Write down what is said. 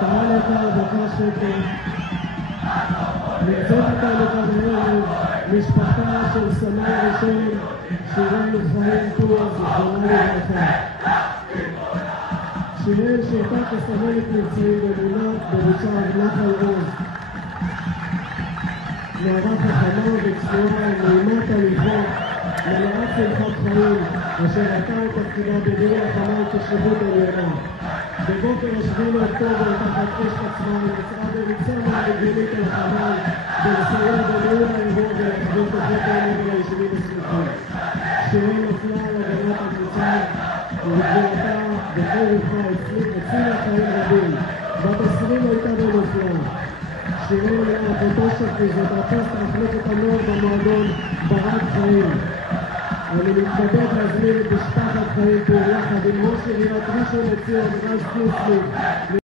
קהל יקר בקר שקט, נמצאת איתנו כאן הערב משפחתה של סמל ראשון שיראל חיים טור, זיכרונה לברכה. שיראל שירתה כסמלת מבצעית במונעת במושב נחל עוז. נערה חכמה וצנועה, נעימת הליכות, מלאת שמחת חיים, אשר ראתה את תפקידה בדין החמל כשירות עליונה. בבוקר 7 לאוקטובר תחת אש עצמה יצאה בריצה מהמדינית אל החמל ולסייע בניהול האירוע ולהחזיר כוחות העמד ליישובים הסמוכים. שיראל נפלה על הגנת המוצב ובגבורתה בכל רוחה הצילה חיים רבים. בת 20 הייתה במופלא. שיראל אחותו של פיזיותרפיסט מחלקת הנוער במועדון ברק חיים. אני מתכבד להזמין את משפחת חיים טור יחד עם ראש עיריית ראשון לציון רז קיסלי